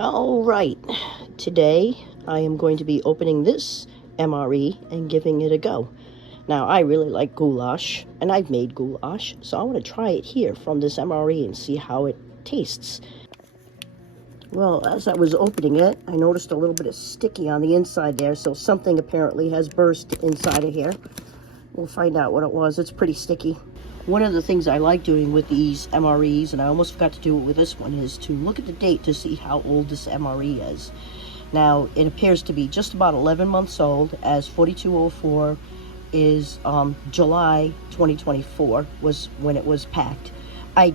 All right, today I am going to be opening this MRE and giving it a go. Now, I really like goulash, and I've made goulash, so I want to try it here from this MRE and see how it tastes. Well, as I was opening it, I noticed a little bit of sticky on the inside there, so something apparently has burst inside of here. We'll find out what it was. It's pretty sticky. One of the things I like doing with these MREs, and I almost forgot to do it with this one, is to look at the date to see how old this MRE is. Now, it appears to be just about 11 months old, as 4204 is July 2024 was when it was packed. I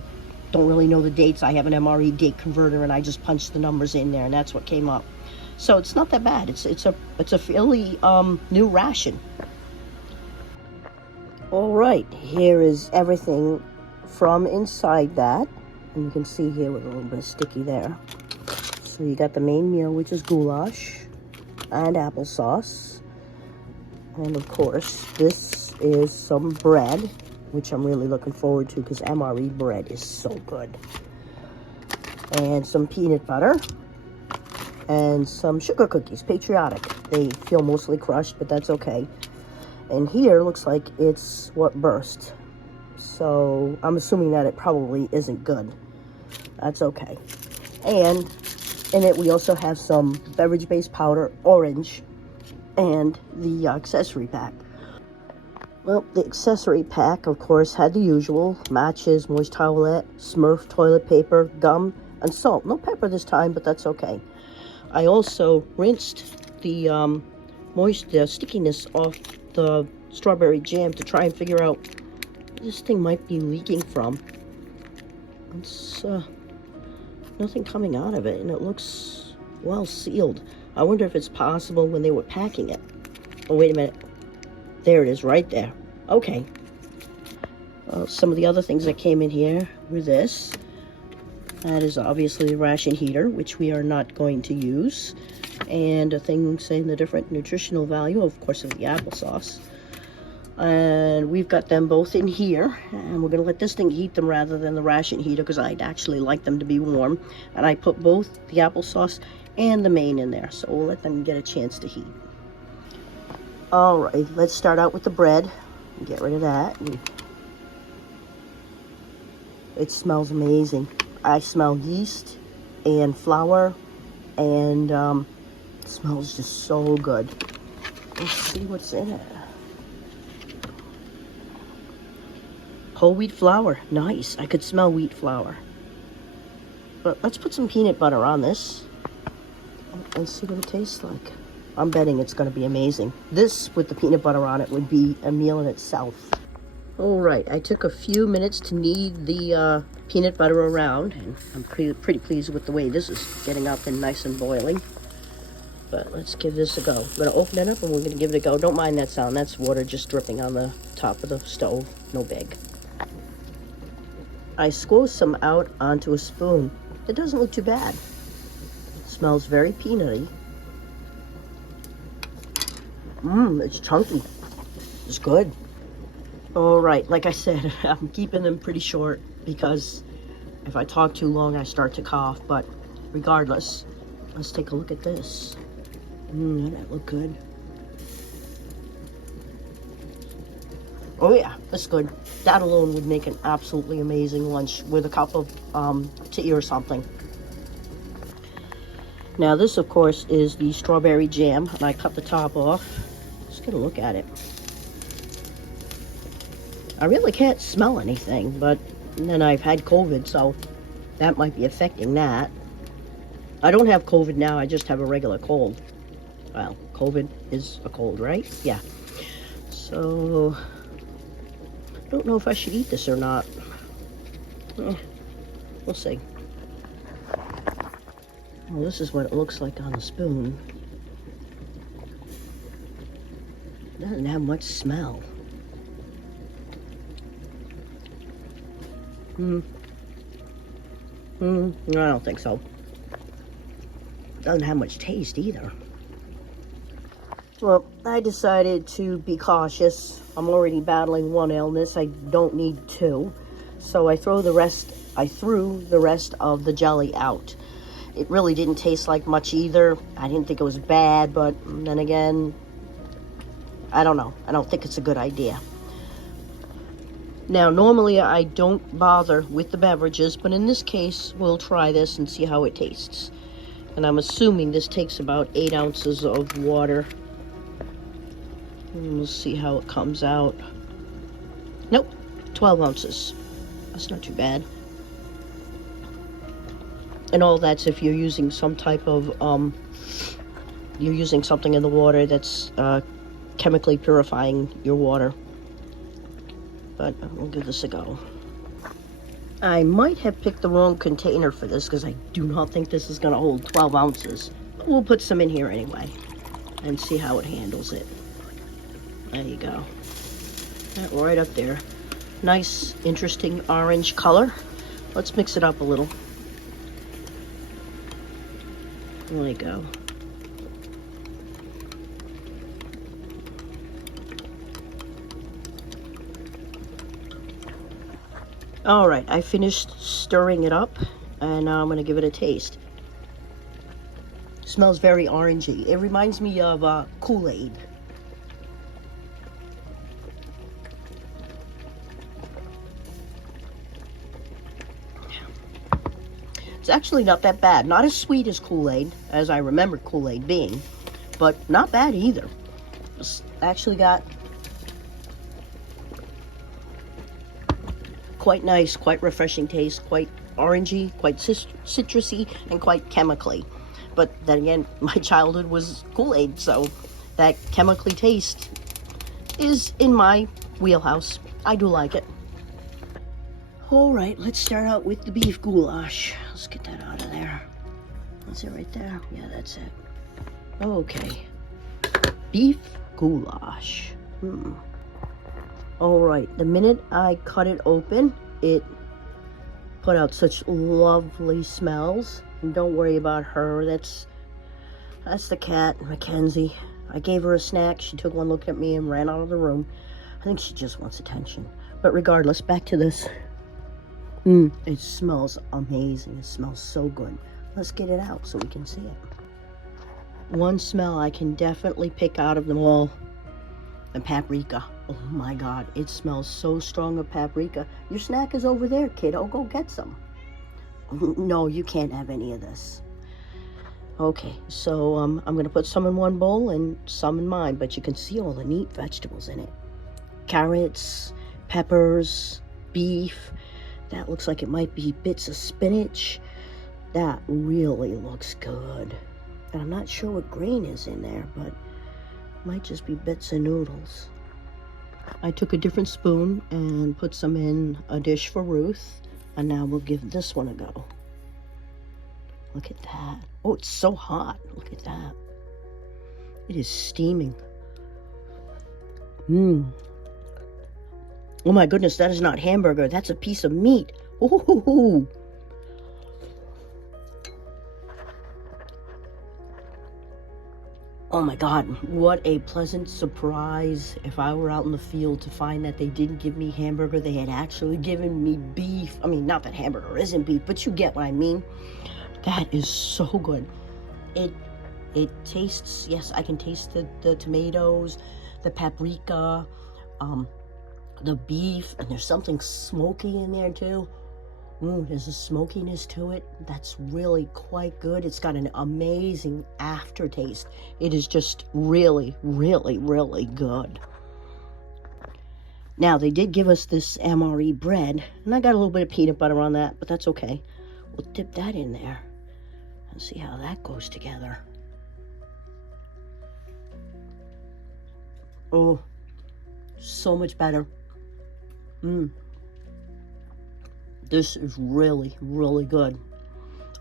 don't really know the dates. I have an MRE date converter, and I just punched the numbers in there, and that's what came up. So it's not that bad. It's a fairly new ration. All right, here is everything from inside that, and you can see here with a little bit of sticky there. So you got the main meal, which is goulash and applesauce, and of course this is some bread, which I'm really looking forward to because MRE bread is so good, and some peanut butter and some sugar cookies, patriotic. They feel mostly crushed, but that's okay. And here looks like it's what burst. So I'm assuming that it probably isn't good. That's okay. And in it we also have some beverage-based powder, orange, and the accessory pack. Well, the accessory pack, of course, had the usual: matches, moist towelette, Smurf toilet paper, gum, and salt. No pepper this time, but that's okay. I also rinsed the stickiness off the strawberry jam to try and figure out where this thing might be leaking from. It's nothing coming out of it, and it looks well sealed. I wonder if it's possible when they were packing it. Oh, wait a minute. There it is right there. Okay. Some of the other things that came in here were this. That is obviously the ration heater, which we are not going to use. And a thing saying the different nutritional value, of course, of the applesauce. And we've got them both in here, and we're going to let this thing heat them rather than the ration heater, because I'd actually like them to be warm. And I put both the applesauce and the main in there, so we'll let them get a chance to heat. All right, let's start out with the bread. Get rid of that. It smells amazing. I smell yeast and flour, and it smells just so good. Let's see what's in it. Whole wheat flour. Nice. I could smell wheat flour. But let's put some peanut butter on this and see what it tastes like. I'm betting it's going to be amazing. This, with the peanut butter on it, would be a meal in itself. All right, I took a few minutes to knead the peanut butter around, and I'm pretty pleased with the way this is getting up and nice and boiling. But let's give this a go. I'm going to open it up and we're going to give it a go. Don't mind that sound. That's water just dripping on the top of the stove. No big. I squoze some out onto a spoon. It doesn't look too bad. It smells very peanutty. It's chunky. It's good. All right, like I said, I'm keeping them pretty short because if I talk too long, I start to cough. But regardless, let's take a look at this. That look good. Oh yeah, that's good. That alone would make an absolutely amazing lunch with a cup of tea or something. Now this, of course, is the strawberry jam, and I cut the top off. Let's get a look at it. I really can't smell anything, but then I've had COVID, so that might be affecting that. I don't have COVID now, I just have a regular cold. Well, COVID is a cold, right? Yeah. So I don't know if I should eat this or not. We'll see. Well, this is what it looks like on the spoon. It doesn't have much smell. I don't think so. Doesn't have much taste either. Well, I decided to be cautious. I'm already battling one illness. I don't need two. So I threw the rest of the jelly out. It really didn't taste like much either. I didn't think it was bad, but then again, I don't know. I don't think it's a good idea. Now, normally I don't bother with the beverages, but in this case, we'll try this and see how it tastes. And I'm assuming this takes about 8 ounces of water. And we'll see how it comes out. Nope, 12 ounces. That's not too bad. And all that's if you're using some type of, you're using something in the water that's chemically purifying your water. But we'll give this a go. I might have picked the wrong container for this because I do not think this is going to hold 12 ounces. But we'll put some in here anyway and see how it handles it. There you go. That right up there. Nice, interesting orange color. Let's mix it up a little. There you go. All right, I finished stirring it up, and now I'm going to give it a taste. It smells very orangey. It reminds me of Kool-Aid. It's actually not that bad. Not as sweet as Kool-Aid, as I remember Kool-Aid being, but not bad either. It's actually got quite nice, quite refreshing taste, quite orangey, quite citrusy, and quite chemically. But then again, my childhood was Kool-Aid, so that chemically taste is in my wheelhouse. I do like it. All right, let's start out with the beef goulash. Let's get that out of there. That's it right there? Yeah, that's it. Okay. Beef goulash. All right, the minute I cut it open, it put out such lovely smells. And don't worry about her. That's the cat, Mackenzie. I gave her a snack. She took one look at me and ran out of the room. I think she just wants attention. But regardless, back to this. It smells amazing. It smells so good. Let's get it out so we can see it. One smell I can definitely pick out of them all. And paprika. Oh my God, it smells so strong of paprika. Your snack is over there, kiddo. Go get some. No, you can't have any of this. Okay, so I'm gonna put some in one bowl and some in mine, but you can see all the neat vegetables in it. Carrots, peppers, beef. That looks like it might be bits of spinach. That really looks good. And I'm not sure what grain is in there, but might just be bits of noodles. I took a different spoon and put some in a dish for Ruth, and now we'll give this one a go. Look at that. Oh, it's so hot. Look at that. It is steaming. Oh my goodness, that is not hamburger. That's a piece of meat. Ooh. Oh my God, what a pleasant surprise if I were out in the field to find that they didn't give me hamburger. They had actually given me beef. I mean, not that hamburger isn't beef, but you get what I mean. That is so good. It tastes, yes, I can taste the tomatoes, the paprika, the beef, and there's something smoky in there too. There's a smokiness to it that's really quite good. It's got an amazing aftertaste. It is just really, really, really good. Now, they did give us this MRE bread, and I got a little bit of peanut butter on that, but that's okay. We'll dip that in there and see how that goes together. Oh, so much better. This is really, really good.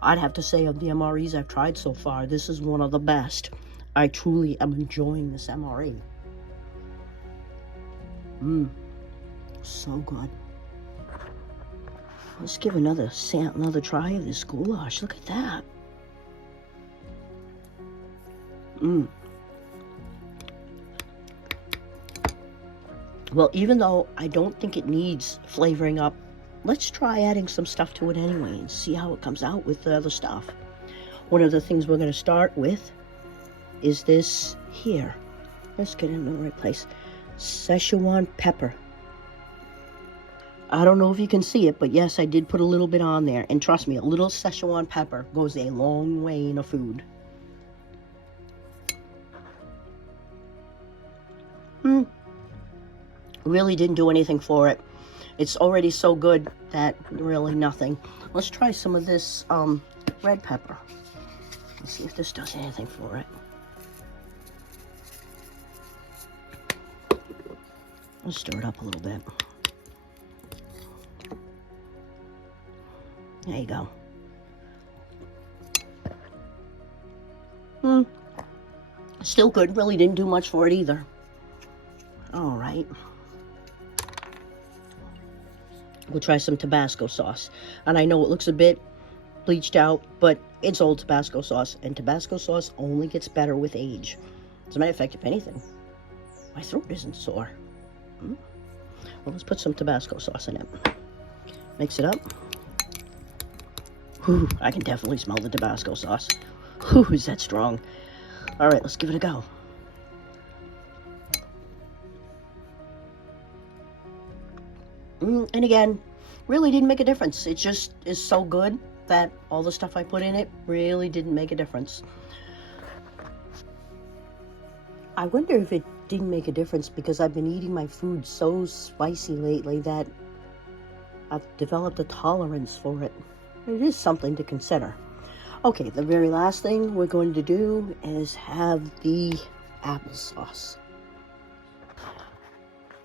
I'd have to say of the MREs I've tried so far, this is one of the best. I truly am enjoying this MRE. So good. Let's give another try of this goulash. Look at that. Well, even though I don't think it needs flavoring up, let's try adding some stuff to it anyway and see how it comes out with the other stuff. One of the things we're going to start with is this here. Let's get in the right place. Szechuan pepper. I don't know if you can see it, but yes, I did put a little bit on there. And trust me, a little Szechuan pepper goes a long way in a food. Really didn't do anything for it. It's already so good that really nothing. Let's try some of this red pepper. Let's see if this does anything for it. Let's stir it up a little bit. There you go. Still good. Really didn't do much for it either. All right. We'll try some Tabasco sauce. And I know it looks a bit bleached out, but it's old Tabasco sauce. And Tabasco sauce only gets better with age. As a matter of fact, if anything, my throat isn't sore. Well, let's put some Tabasco sauce in it. Mix it up. Whew, I can definitely smell the Tabasco sauce. Whew, is that strong? All right, let's give it a go. And again, really didn't make a difference. It just is so good that all the stuff I put in it really didn't make a difference. I wonder if it didn't make a difference because I've been eating my food so spicy lately that I've developed a tolerance for it. It is something to consider. Okay, the very last thing we're going to do is have the applesauce.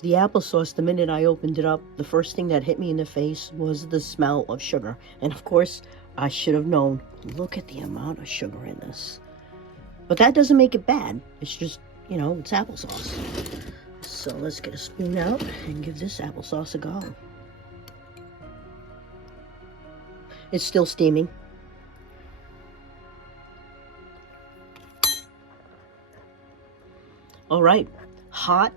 The applesauce, the minute I opened it up, the first thing that hit me in the face was the smell of sugar. And of course, I should have known. Look at the amount of sugar in this. But that doesn't make it bad. It's just, you know, it's applesauce. So let's get a spoon out and give this applesauce a go. It's still steaming. All right, hot.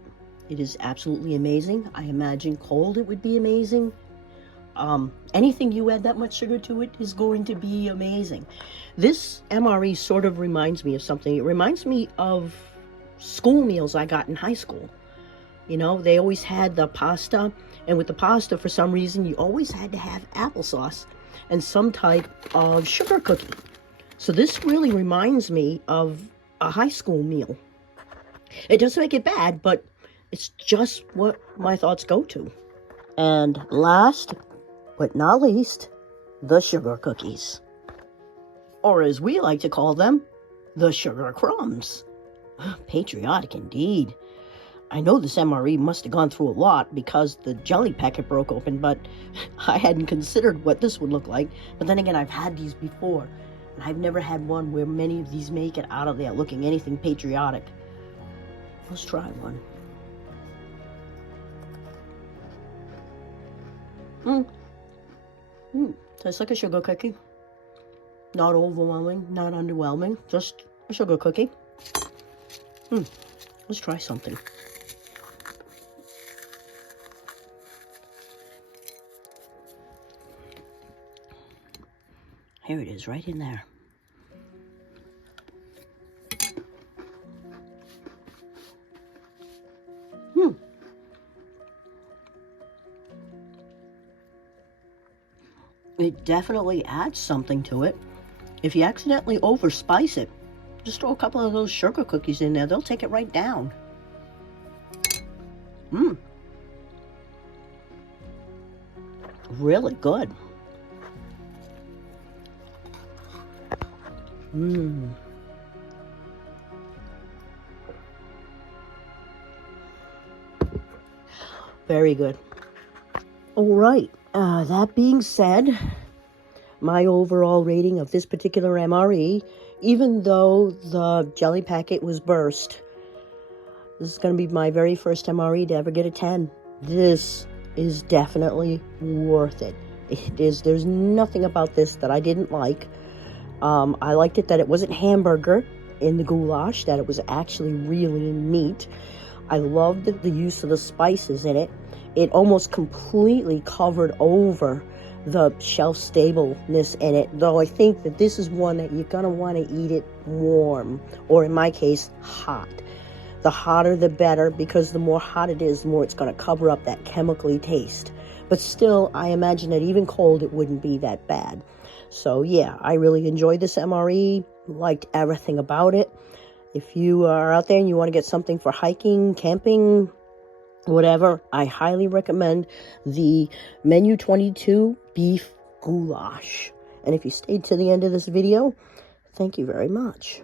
It is absolutely amazing. I imagine cold it would be amazing. Anything you add that much sugar to it is going to be amazing. This MRE sort of reminds me of something. It reminds me of school meals I got in high school. You know, they always had the pasta, and with the pasta, for some reason, you always had to have applesauce and some type of sugar cookie. So this really reminds me of a high school meal. It doesn't make it bad, but it's just what my thoughts go to. And last but not least, the sugar cookies. Or as we like to call them, the sugar crumbs. Patriotic indeed. I know this MRE must have gone through a lot because the jelly packet broke open, but I hadn't considered what this would look like. But then again, I've had these before, and I've never had one where many of these make it out of there looking anything patriotic. Let's try one. Tastes like a sugar cookie. Not overwhelming, not underwhelming, just a sugar cookie. Let's try something. Here it is, right in there. It definitely adds something to it. If you accidentally overspice it, just throw a couple of those sugar cookies in there. They'll take it right down. Really good. Very good. All right. That being said, my overall rating of this particular MRE, even though the jelly packet was burst, this is going to be my very first MRE to ever get a 10. This is definitely worth it. It is. There's nothing about this that I didn't like. I liked it that it wasn't hamburger in the goulash, that it was actually really meat. I loved the use of the spices in it. It almost completely covered over the shelf stableness in it, though I think that this is one that you're going to want to eat it warm, or in my case, hot. The hotter the better, because the more hot it is, the more it's going to cover up that chemically taste. But still, I imagine that even cold, it wouldn't be that bad. So yeah, I really enjoyed this MRE, liked everything about it. If you are out there and you want to get something for hiking, camping, whatever, I highly recommend the Menu 22 Beef Goulash. And if you stayed to the end of this video, thank you very much.